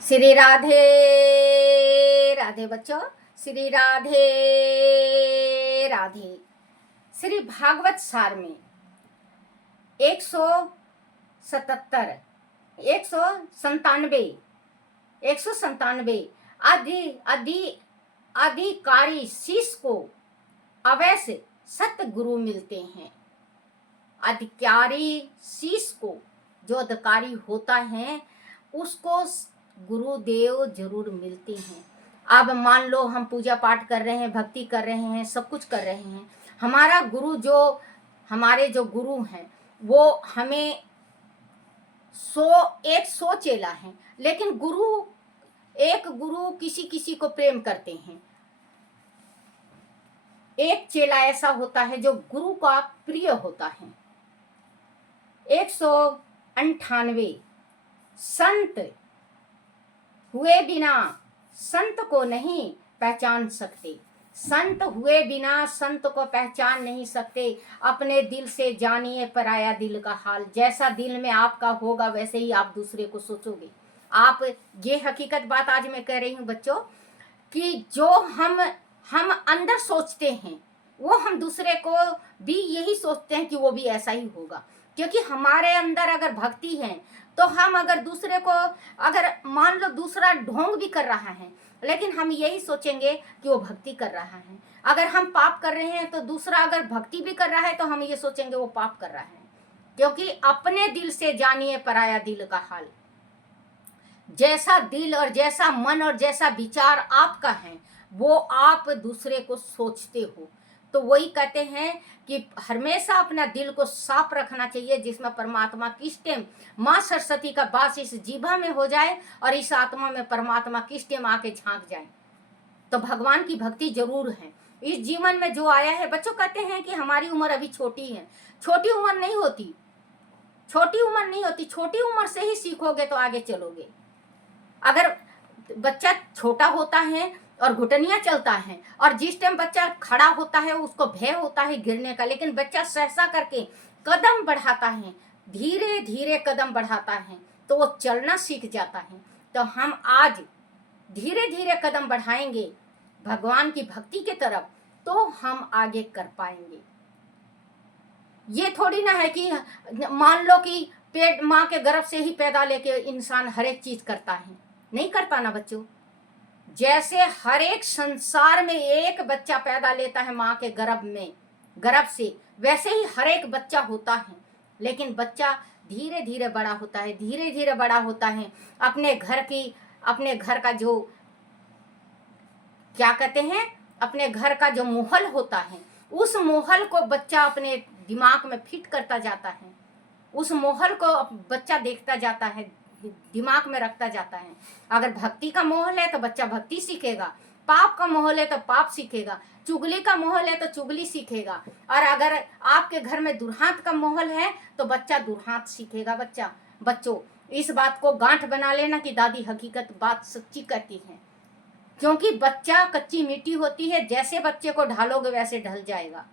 श्री राधे राधे बच्चों, श्री राधे राधे। श्री भागवत सार में 177 197 अधिकारी शिष्य को अवश्य सतगुरु मिलते हैं। अधिकारी शिष्य को, जो अधिकारी होता है उसको गुरुदेव जरूर मिलते हैं। अब मान लो हम पूजा पाठ कर रहे हैं, भक्ति कर रहे हैं, सब कुछ कर रहे हैं, हमारा गुरु हमारे जो गुरु हैं वो हमें 100 चेला हैं, लेकिन एक गुरु किसी किसी को प्रेम करते हैं। एक चेला ऐसा होता है जो गुरु का प्रिय होता है। 198 संत हुए बिना संत को नहीं पहचान सकते। संत हुए बिना संत को पहचान नहीं सकते। अपने दिल से जानिए पराया दिल का हाल। जैसा दिल में आपका होगा वैसे ही आप दूसरे को सोचोगे। आप ये हकीकत बात आज मैं कह रही हूँ बच्चों, कि जो हम अंदर सोचते हैं वो हम दूसरे को भी यही सोचते हैं कि वो भी ऐसा ही होगा। क्योंकि हमारे अंदर अगर भक्ति है तो हम अगर दूसरे को, अगर मान लो दूसरा ढोंग भी कर रहा है लेकिन हम यही सोचेंगे कि वो भक्ति कर रहा है। अगर हम पाप कर रहे हैं तो दूसरा अगर भक्ति भी कर रहा है तो हम ये सोचेंगे वो पाप कर रहा है। क्योंकि अपने दिल से जानिए पराया दिल का हाल। जैसा दिल और जैसा मन और जैसा विचार आपका है वो आप दूसरे को सोचते हो। तो वही कहते हैं कि हमेशा अपना दिल को साफ रखना चाहिए, जिसमें परमात्मा किस टाइम माँ सरस्वती का वास इस जीभा में हो जाए और इस आत्मा में परमात्मा किस टाइम आके झांक जाए। तो भगवान की भक्ति जरूर है इस जीवन में जो आया है। बच्चों कहते हैं कि हमारी उम्र अभी छोटी है। छोटी उम्र नहीं होती, छोटी उम्र से ही सीखोगे तो आगे चलोगे। अगर बच्चा छोटा होता है और घुटनियां चलता है और जिस टाइम बच्चा खड़ा होता है उसको भय होता है गिरने का, लेकिन बच्चा सहसा करके कदम बढ़ाता है, धीरे धीरे कदम बढ़ाता है तो वो चलना सीख जाता है। तो हम आज धीरे धीरे कदम बढ़ाएंगे भगवान की भक्ति के तरफ तो हम आगे कर पाएंगे। ये थोड़ी ना है कि मान लो कि पेट माँ के गर्भ से ही पैदा लेके इंसान हर एक चीज करता है, नहीं करता ना बच्चों। जैसे हर एक संसार में एक बच्चा पैदा लेता है माँ के गर्भ से, वैसे ही हर एक बच्चा होता है। लेकिन बच्चा धीरे धीरे बड़ा होता है, धीरे धीरे बड़ा होता है। अपने घर का जो क्या कहते हैं, अपने घर का जो माहौल होता है उस माहौल को बच्चा अपने दिमाग में फिट करता जाता है। उस माहौल को बच्चा देखता जाता है, दिमाग में रखता जाता है। अगर भक्ति का माहौल है तो बच्चा भक्ति सीखेगा, पाप का माहौल है तो पाप सीखेगा, चुगली का माहौल है तो चुगली सीखेगा, और अगर आपके घर में दुर्हांत का माहौल है तो बच्चा दुर्हांत सीखेगा। बच्चों इस बात को गांठ बना लेना कि दादी हकीकत बात सच्ची कहती है। क्योंकि बच्चा कच्ची मिट्टी होती है, जैसे बच्चे को ढालोगे वैसे ढल जाएगा।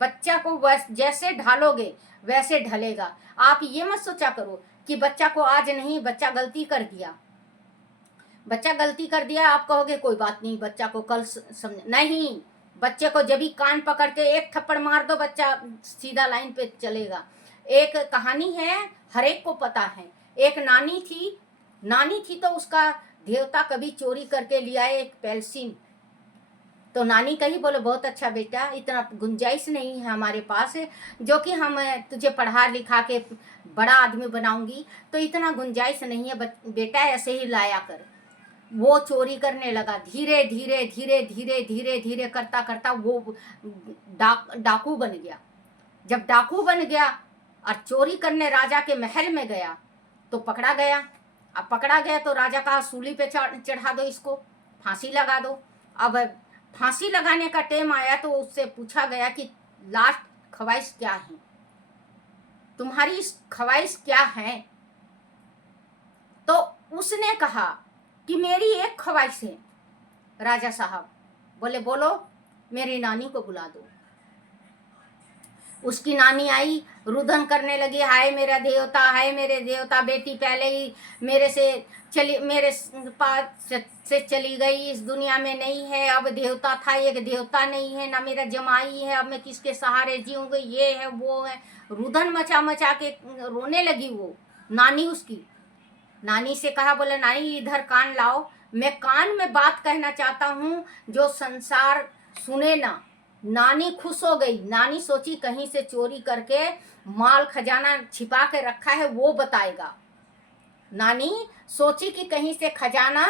बच्चा को जैसे ढालोगे वैसे ढलेगा। आप ये मत सोचा करो कि बच्चा को आज नहीं, बच्चा गलती कर दिया आप कहोगे कोई बात नहीं, बच्चा को कल समझ नहीं। बच्चे को जब भी कान पकड़ के एक थप्पड़ मार दो बच्चा सीधा लाइन पे चलेगा। एक कहानी है, हर एक को पता है। एक नानी थी तो उसका देवता कभी चोरी करके लिया एक पेंसिल। तो नानी कही बोले बहुत अच्छा बेटा, इतना गुंजाइश नहीं है हमारे पास जो कि हम तुझे पढ़ा लिखा के बड़ा आदमी बनाऊंगी, तो इतना गुंजाइश नहीं है बेटा, ऐसे ही लाया कर। वो चोरी करने लगा। धीरे धीरे धीरे धीरे धीरे धीरे करता करता वो डाकू बन गया। जब डाकू बन गया और चोरी करने राजा के महल में गया तो पकड़ा गया। अब पकड़ा गया तो राजा कहा सूली पे चढ़ा दो, इसको फांसी लगा दो। अब फांसी लगाने का टाइम आया तो उससे पूछा गया कि लास्ट ख्वाहिश क्या है, तुम्हारी ख्वाहिश क्या है? तो उसने कहा कि मेरी एक ख्वाहिश है। राजा साहब बोले बोलो, मेरी नानी को बुला दो। उसकी नानी आई, रुदन करने लगी, हाय मेरा देवता, हाय मेरे देवता, बेटी पहले ही मेरे पास से चली गई, इस दुनिया में नहीं है, अब देवता था एक देवता नहीं है, ना मेरा जमाई है, अब मैं किसके सहारे जीऊँगी, ये है वो है। रुदन मचा मचा के रोने लगी वो नानी। उसकी नानी से कहा, बोले नानी इधर कान लाओ, मैं कान में बात कहना चाहता हूँ जो संसार सुने ना। नानी खुश हो गई। नानी सोची कहीं से चोरी करके माल खजाना छिपा के रखा है वो बताएगा। नानी सोची कि कहीं से खजाना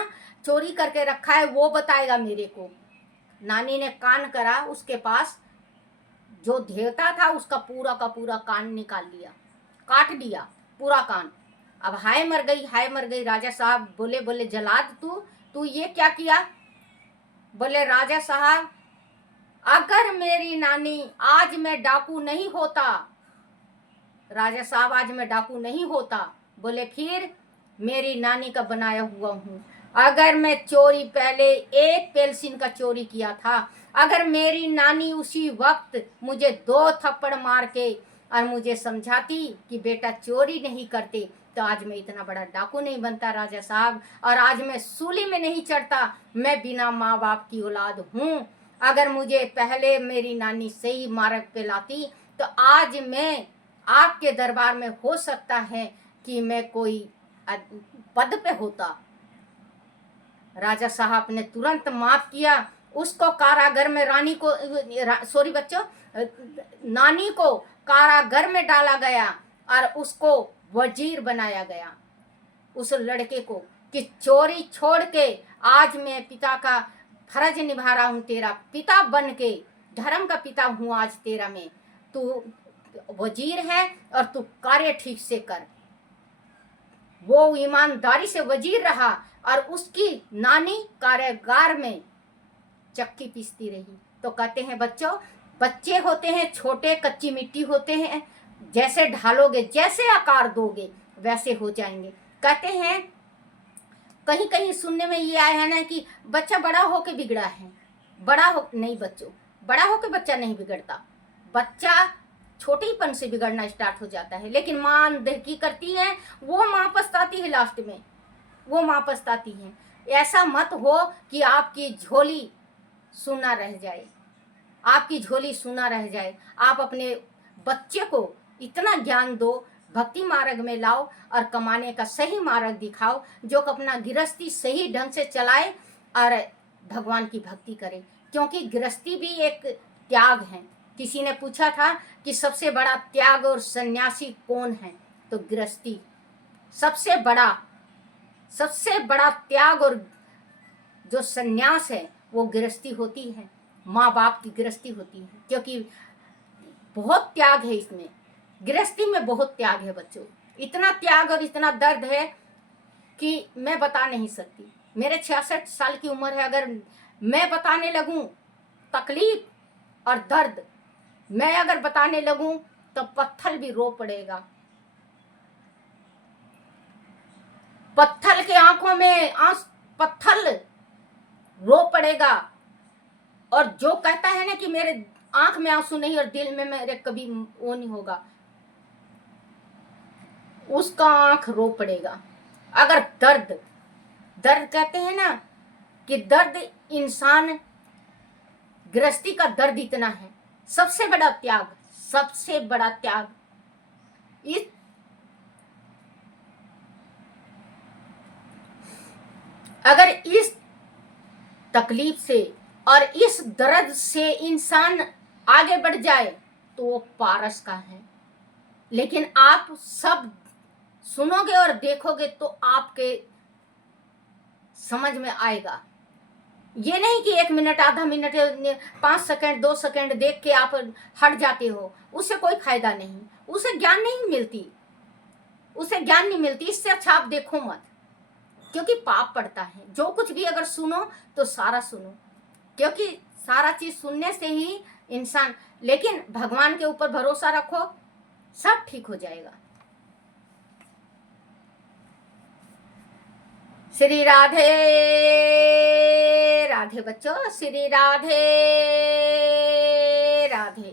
चोरी करके रखा है वो बताएगा मेरे को। नानी ने कान करा उसके पास, जो देवता था उसका पूरा का पूरा कान निकाल लिया, काट दिया पूरा कान। अब हाय मर गई, हाय मर गई। राजा साहब बोले, बोले जलाद तू ये क्या किया? बोले राजा साहब, अगर मेरी नानी आज मैं डाकू नहीं होता, राजा साहब आज मैं डाकू नहीं होता, बोले फिर मेरी नानी का बनाया हुआ हूँ। अगर मैं चोरी पहले एक पेल्सिन का चोरी किया था, अगर मेरी नानी उसी वक्त मुझे 2 थप्पड़ मार के और मुझे समझाती कि बेटा चोरी नहीं करते, तो आज मैं इतना बड़ा डाकू नहीं बनता राजा साहब, और आज मैं सूली में नहीं चढ़ता। मैं बिना माँ बाप की औलाद हूँ। अगर मुझे पहले मेरी नानी सही मार्ग पे लाती तो आज मैं आपके दरबार में हो सकता है कि मैं कोई पद पे होता। राजा साहब ने तुरंत माफ किया उसको। कारागर में रानी को सॉरी बच्चों, नानी को कारागर में डाला गया और उसको वजीर बनाया गया उस लड़के को, कि चोरी छोड़ के आज मैं पिता का फर्ज निभा रहा हूँ, तेरा पिता बन के, धर्म का पिता हूँ आज तेरा मैं, तू वजीर है और तू कार्य ठीक से कर। वो ईमानदारी से वजीर रहा और उसकी नानी कारागार में चक्की पीसती रही। तो कहते हैं बच्चों, बच्चे होते हैं छोटे, कच्ची मिट्टी होते हैं, जैसे ढालोगे, जैसे आकार दोगे वैसे हो जाएंगे। कहते हैं कहीं कहीं सुनने में ये आया है ना कि बच्चा बड़ा होके बिगड़ा है। बड़ा हो नहीं बच्चों, बड़ा होके बच्चा नहीं बिगड़ता, बच्चा छोटेपन से बिगड़ना स्टार्ट हो जाता है। लेकिन माँ अनदेखी करती है, वो माँ पछताती है, लास्ट में वो माँ पछताती है। ऐसा मत हो कि आपकी झोली सूना रह जाए, आपकी झोली सूना रह जाए। आप अपने बच्चे को इतना ज्ञान दो, भक्ति मार्ग में लाओ और कमाने का सही मार्ग दिखाओ, जो अपना गृहस्थी सही ढंग से चलाए और भगवान की भक्ति करे। क्योंकि गृहस्थी भी एक त्याग है। किसी ने पूछा था कि सबसे बड़ा त्याग और सन्यासी कौन है, तो गृहस्थी सबसे बड़ा त्याग और जो सन्यास है वो गृहस्थी होती है, माँ बाप की गृहस्थी होती है। क्योंकि बहुत त्याग है इसमें, गृहस्थी में बहुत त्याग है बच्चों। इतना त्याग और इतना दर्द है कि मैं बता नहीं सकती। मेरे 66 साल की उम्र है, अगर मैं बताने लगूं तकलीफ और दर्द, मैं अगर बताने लगूं तो पत्थर भी रो पड़ेगा। पत्थर के आंखों में पत्थर रो पड़ेगा। और जो कहता है ना कि मेरे आंख में आंसू नहीं और दिल में मेरे कभी वो नहीं होगा, उसका आंख रो पड़ेगा। अगर दर्द कहते हैं ना कि दर्द, इंसान गृहस्थी का दर्द इतना है, सबसे बड़ा त्याग इस अगर इस तकलीफ से और इस दर्द से इंसान आगे बढ़ जाए तो वो पारस का है। लेकिन आप सब सुनोगे और देखोगे तो आपके समझ में आएगा। ये नहीं कि 1 मिनट, आधा मिनट, 5 सेकंड, 2 सेकंड देख के आप हट जाते हो, उससे कोई फायदा नहीं, उसे ज्ञान नहीं मिलती। इससे अच्छा आप देखो मत, क्योंकि पाप पड़ता है। जो कुछ भी अगर सुनो तो सारा सुनो, क्योंकि सारा चीज सुनने से ही इंसान, लेकिन भगवान के ऊपर भरोसा रखो, सब ठीक हो जाएगा। श्री राधे राधे बच्चों, श्री राधे राधे।